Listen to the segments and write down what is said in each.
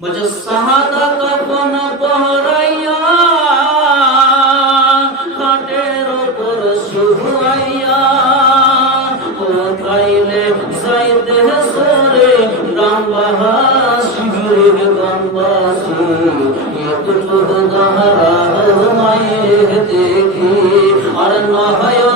বলছে সাহাদা তপন পহরাইয়া খাটের উপর শুয়াইয়া ও খাইলে যাইতে সরে গ্রামবাসী গ্রামবাসী একটু দাহারা মায়ের দেখি। আর নয়ন ভয়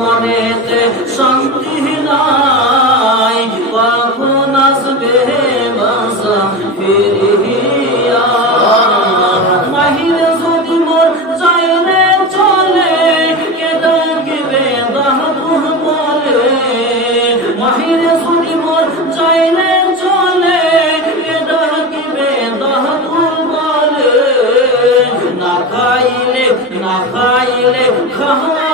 মনেতে শান্তি নাই কখন আসবে বাসা ফিরিয়া। মাহির যদি মোর যায় চলে কে ডাকবে দাহুর বলে। মাহির যদি মোর যায় চলে কে ডাকবে দাহুর বলে। না খাইলে না খাইলে খাওয়াবে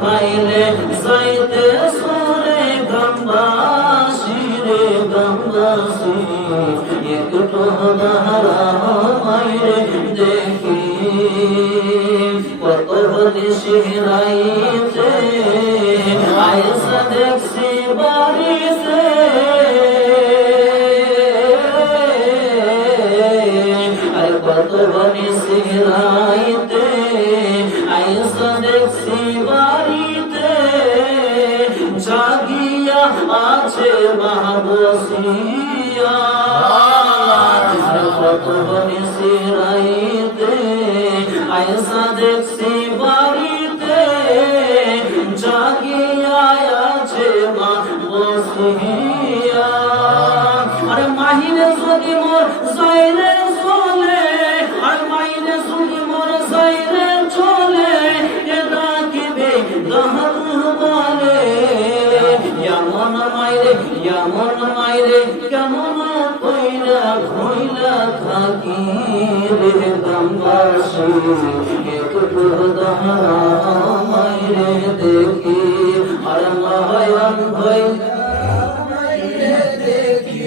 পাইলে যাইতে সরে গম্বাসি রে গম্বাসি একটু দাহারা মাইরে দেখি। কত হলি শিহরাইতে আয়সা দেখছি বাড়িতে। কত বনি সিরাইতে মাহবসিয়া আর কত বনি সিরাইতে আইসা দেখছি বাড়িতে, জাগিয়া আছে মাহবসিয়া আরে মাহিনে যদি মোর যাইলে চলে, আর মাহিনে যদি মোর চলে, এ ডাকিবে দহর এমন মাইরে এমন মাইরে, কেমন কইরা কইলা থাকি রে দহরা মাইরে দেখি, আর নয়ন ভয় একটু মায়ের দেখি